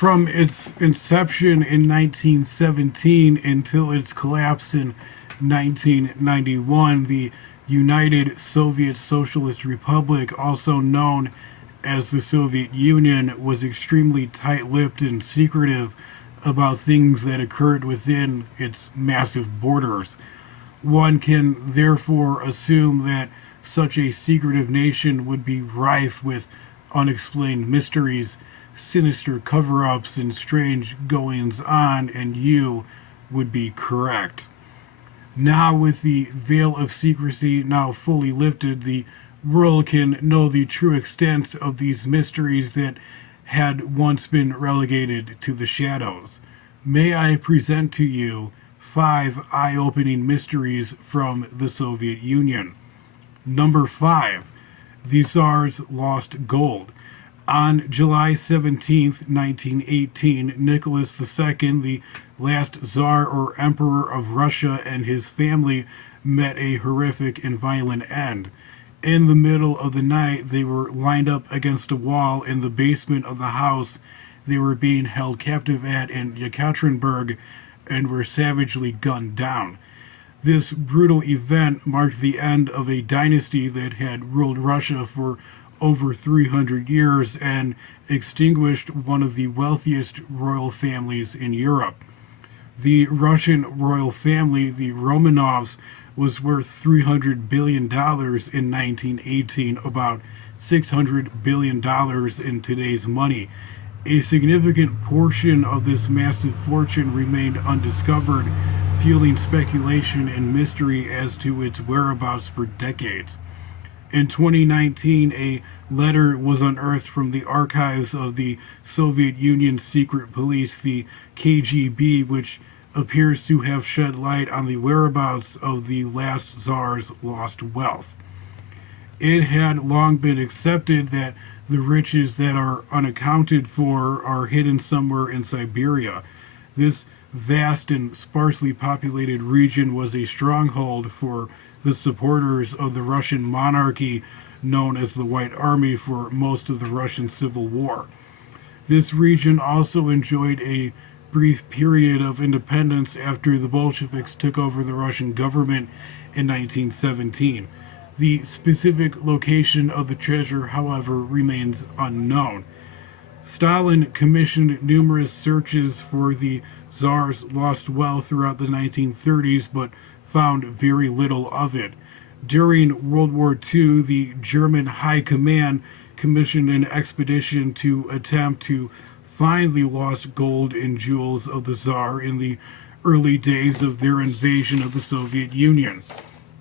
From its inception in 1917 until its collapse in 1991, the United Soviet Socialist Republic, also known as the Soviet Union, was extremely tight-lipped and secretive about things that occurred within its massive borders. One can therefore assume that such a secretive nation would be rife with unexplained mysteries, sinister cover ups, and strange goings on, and you would be correct. Now, with the veil of secrecy now fully lifted, the world can know the true extent of these mysteries that had once been relegated to the shadows. May I present to you 5 eye-opening mysteries from the Soviet Union. Number 5. The Tsar's Lost Gold. On July 17, 1918, Nicholas II, the last Tsar or Emperor of Russia, and his family met a horrific and violent end. In the middle of the night, they were lined up against a wall in the basement of the house they were being held captive at in Yekaterinburg and were savagely gunned down. This brutal event marked the end of a dynasty that had ruled Russia for over 300 years and extinguished one of the wealthiest royal families in Europe. The Russian royal family, the Romanovs, was worth $300 billion in 1918, about $600 billion in today's money. A significant portion of this massive fortune remained undiscovered, fueling speculation and mystery as to its whereabouts for decades. In 2019, a letter was unearthed from the archives of the Soviet Union's secret police, the KGB, which appears to have shed light on the whereabouts of the last Tsar's lost wealth. It had long been accepted that the riches that are unaccounted for are hidden somewhere in Siberia. This vast and sparsely populated region was a stronghold for the supporters of the Russian monarchy known as the White Army for most of the Russian Civil War. This region also enjoyed a brief period of independence after the Bolsheviks took over the Russian government in 1917. The specific location of the treasure, however, remains unknown. Stalin commissioned numerous searches for the Tsar's lost wealth throughout the 1930s, but found very little of it. During World War II, the German High Command commissioned an expedition to attempt to find the lost gold and jewels of the Tsar in the early days of their invasion of the Soviet Union.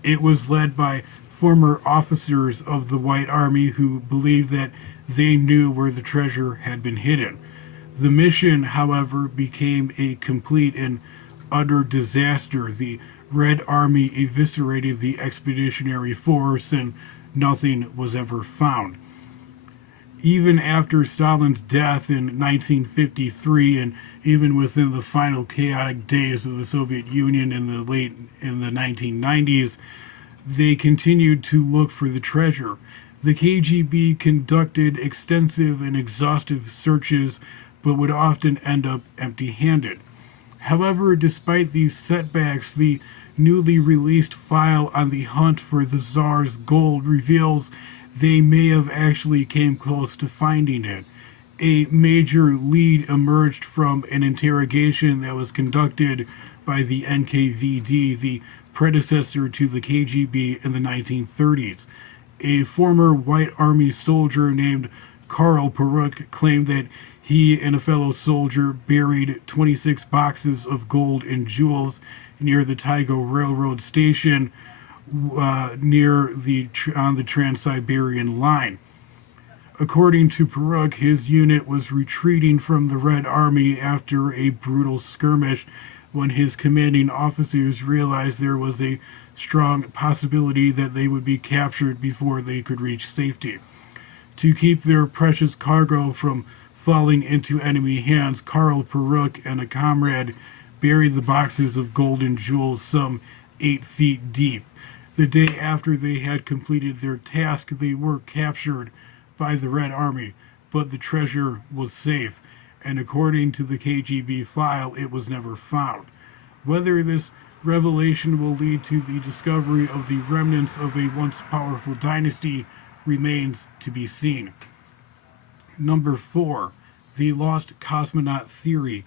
It was led by former officers of the White Army who believed that they knew where the treasure had been hidden. The mission, however, became a complete and utter disaster. The Red Army eviscerated the expeditionary force and nothing was ever found. Even after Stalin's death in 1953, and even within the final chaotic days of the Soviet Union in the 1990s, they continued to look for the treasure. The KGB conducted extensive and exhaustive searches, but would often end up empty-handed. However, despite these setbacks, the newly released file on the hunt for the Tsar's gold reveals they may have actually came close to finding it. A major lead emerged from an interrogation that was conducted by the NKVD, the predecessor to the KGB in the 1930s. A former White Army soldier named Karl Peruk claimed that he and a fellow soldier buried 26 boxes of gold and jewels near the Taigo Railroad Station on the Trans-Siberian Line. According to Peruk, his unit was retreating from the Red Army after a brutal skirmish when his commanding officers realized there was a strong possibility that they would be captured before they could reach safety. To keep their precious cargo from falling into enemy hands, Karl Peruk and a comrade buried the boxes of gold and jewels some 8 feet deep. The day after they had completed their task, they were captured by the Red Army, but the treasure was safe. and according to the KGB file, it was never found. Whether this revelation will lead to the discovery of the remnants of a once powerful dynasty remains to be seen. Number 4. The Lost Cosmonaut Theory.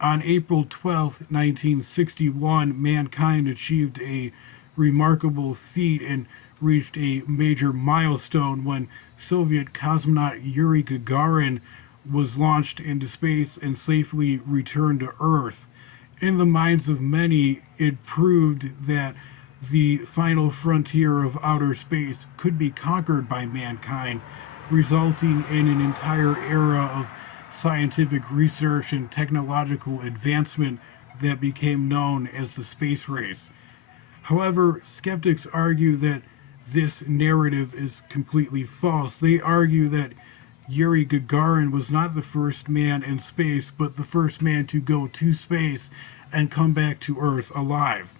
On April 12, 1961, mankind achieved a remarkable feat and reached a major milestone when Soviet cosmonaut Yuri Gagarin was launched into space and safely returned to Earth. In the minds of many, it proved that the final frontier of outer space could be conquered by mankind, resulting in an entire era of scientific research and technological advancement that became known as the space race. However, skeptics argue that this narrative is completely false. They argue that Yuri Gagarin was not the first man in space, but the first man to go to space and come back to Earth alive.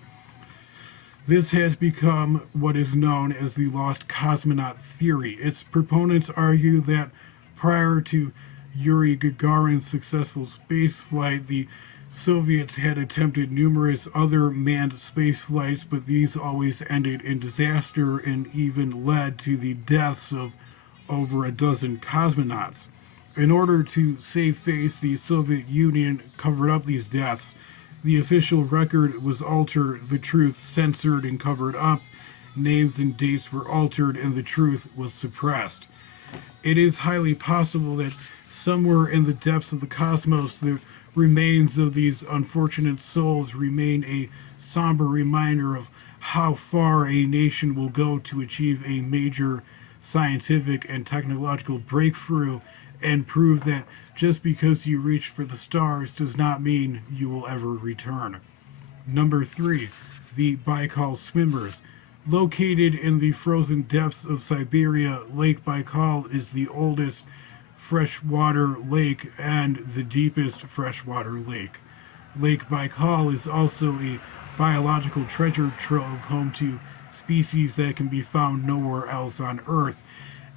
This has become what is known as the Lost Cosmonaut Theory. Its proponents argue that prior to Yuri Gagarin's successful spaceflight, the Soviets had attempted numerous other manned space flights, but these always ended in disaster and even led to the deaths of over a dozen cosmonauts. In order to save face, the Soviet Union covered up these deaths. The official record was altered, the truth censored and covered up, names and dates were altered, and the truth was suppressed. It is highly possible that somewhere in the depths of the cosmos, the remains of these unfortunate souls remain a somber reminder of how far a nation will go to achieve a major scientific and technological breakthrough and prove that just because you reach for the stars does not mean you will ever return. Number 3. The Baikal Swimmers. Located in the frozen depths of Siberia, Lake Baikal is the oldest freshwater lake and the deepest freshwater lake. Lake Baikal is also a biological treasure trove home to species that can be found nowhere else on Earth.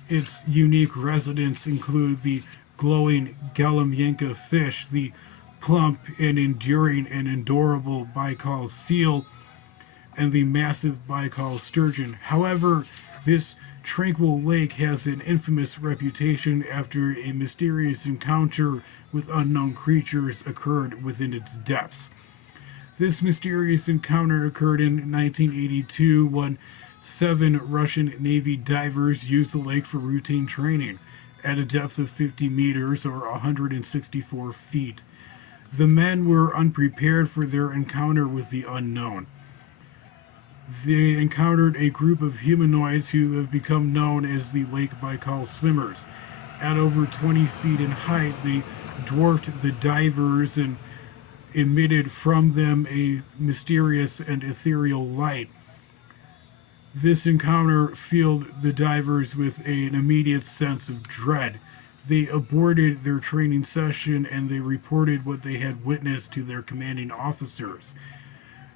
Its unique residents include the glowing Galamyenka fish, the plump and enduring and adorable Baikal seal, and the massive Baikal sturgeon. However, this tranquil lake has an infamous reputation after a mysterious encounter with unknown creatures occurred within its depths. This mysterious encounter occurred in 1982 when 7 Russian Navy divers used the lake for routine training at a depth of 50 meters or 164 feet. The men were unprepared for their encounter with the unknown. They encountered a group of humanoids who have become known as the Lake Baikal Swimmers. At over 20 feet in height, they dwarfed the divers and emitted from them a mysterious and ethereal light. This encounter filled the divers with an immediate sense of dread. They aborted their training session and they reported what they had witnessed to their commanding officers.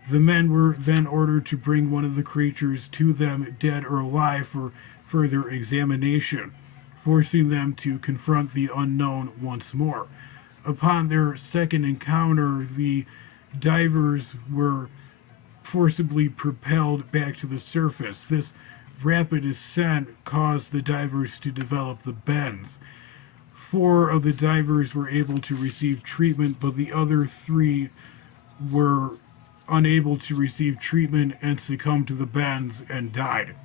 The men were then ordered to bring one of the creatures to them, dead or alive, for further examination, forcing them to confront the unknown once more. Upon their second encounter, the divers were forcibly propelled back to the surface. This rapid ascent caused the divers to develop the bends. 4 of the divers were able to receive treatment, but the other 3 were unable to receive treatment and succumbed to the bends and died.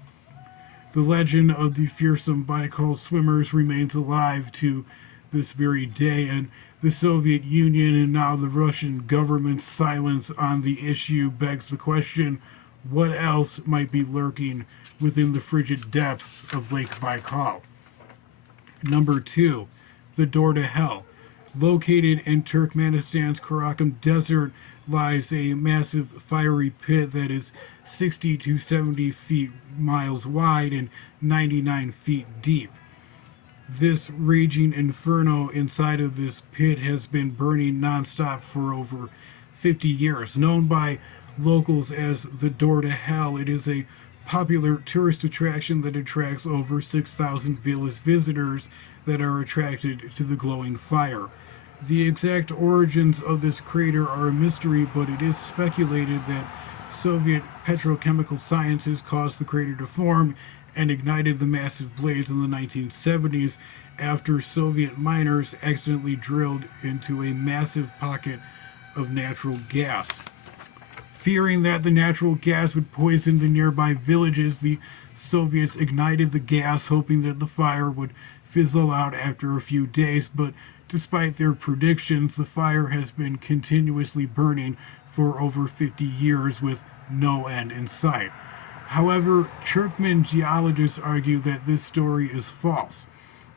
The legend of the fearsome Baikal Swimmers remains alive to this very day, and the Soviet Union and now the Russian government's silence on the issue begs the question, what else might be lurking within the frigid depths of Lake Baikal? Number 2. The Door to Hell. Located in Turkmenistan's Karakum Desert lies a massive fiery pit that is 60 to 70 feet miles wide and 99 feet deep. This raging inferno inside of this pit has been burning nonstop for over 50 years. Known by locals as the Door to Hell, it is a popular tourist attraction that attracts over 6,000 visitors that are attracted to the glowing fire. The exact origins of this crater are a mystery, but it is speculated that Soviet petrochemical sciences caused the crater to form and ignited the massive blaze in the 1970s after Soviet miners accidentally drilled into a massive pocket of natural gas. Fearing that the natural gas would poison the nearby villages, the Soviets ignited the gas, hoping that the fire would fizzle out after a few days, but despite their predictions, the fire has been continuously burning for over 50 years with no end in sight. However, Turkmen geologists argue that this story is false.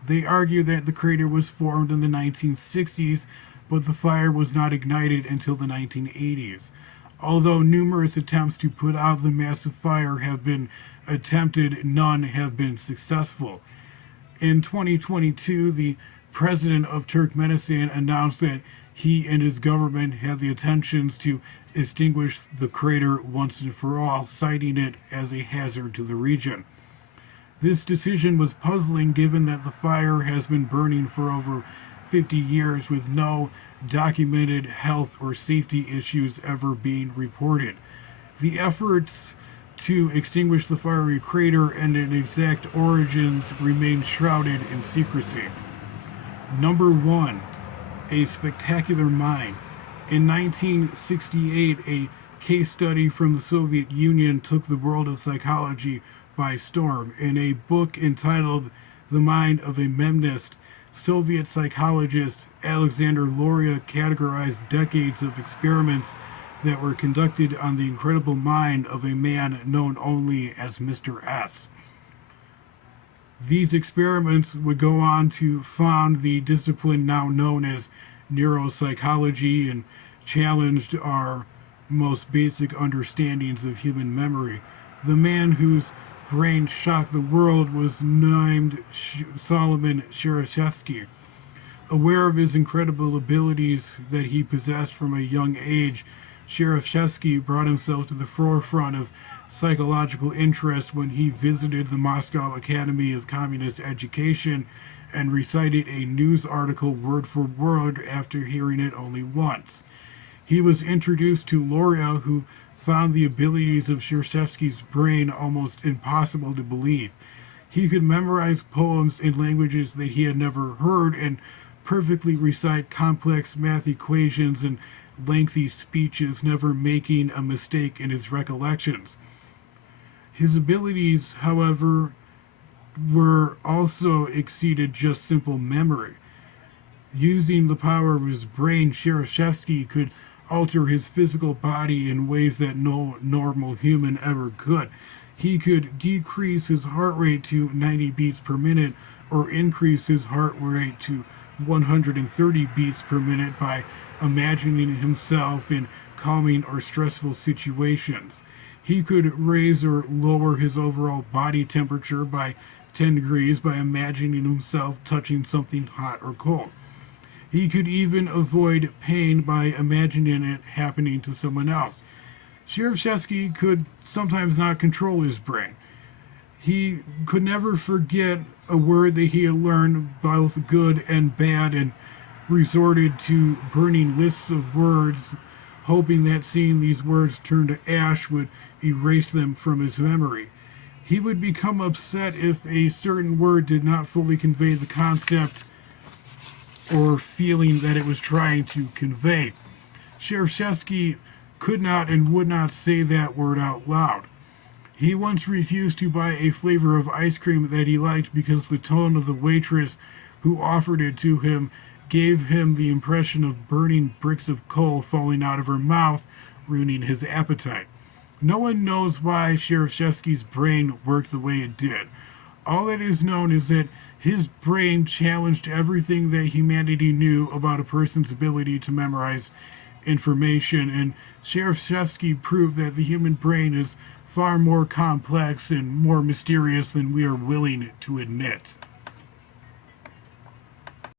They argue that the crater was formed in the 1960s, but the fire was not ignited until the 1980s. Although numerous attempts to put out the massive fire have been attempted, none have been successful. In 2022, the president of Turkmenistan announced that he and his government had the intentions to extinguish the crater once and for all, citing it as a hazard to the region. This decision was puzzling given that the fire has been burning for over 50 years with no documented health or safety issues ever being reported. The efforts to extinguish the fiery crater and its exact origins remain shrouded in secrecy. Number 1. A spectacular mine. In 1968, a case study from the Soviet Union took the world of psychology by storm. In a book entitled The Mind of a Meninist, Soviet psychologist Alexander Luria categorized decades of experiments that were conducted on the incredible mind of a man known only as Mr. S. These experiments would go on to found the discipline now known as neuropsychology and challenged our most basic understandings of human memory. The man whose brain shocked the world was named Solomon Shereshevsky. Aware of his incredible abilities that he possessed from a young age, Shereshevsky brought himself to the forefront of psychological interest when he visited the Moscow Academy of Communist Education and recited a news article word for word after hearing it only once. He was introduced to Luria, who found the abilities of Shereshevsky's brain almost impossible to believe. He could memorize poems in languages that he had never heard and perfectly recite complex math equations and lengthy speeches, never making a mistake in his recollections. His abilities, however, were also exceeded just simple memory. Using the power of his brain, Shereshevsky could alter his physical body in ways that no normal human ever could. He could decrease his heart rate to 90 beats per minute or increase his heart rate to 130 beats per minute by imagining himself in calming or stressful situations. He could raise or lower his overall body temperature by 10 degrees by imagining himself touching something hot or cold. He could even avoid pain by imagining it happening to someone else. Shereshevsky could sometimes not control his brain. He could never forget a word that he had learned, both good and bad, and resorted to burning lists of words, hoping that seeing these words turn to ash would erase them from his memory. He would become upset if a certain word did not fully convey the concept or feeling that it was trying to convey. Shereshevsky could not and would not say that word out loud. He once refused to buy a flavor of ice cream that he liked because the tone of the waitress who offered it to him gave him the impression of burning bricks of coal falling out of her mouth, ruining his appetite. No one knows why Shereshevsky's brain worked the way it did. All that is known is that his brain challenged everything that humanity knew about a person's ability to memorize information, and Shereshevsky proved that the human brain is far more complex and more mysterious than we are willing to admit.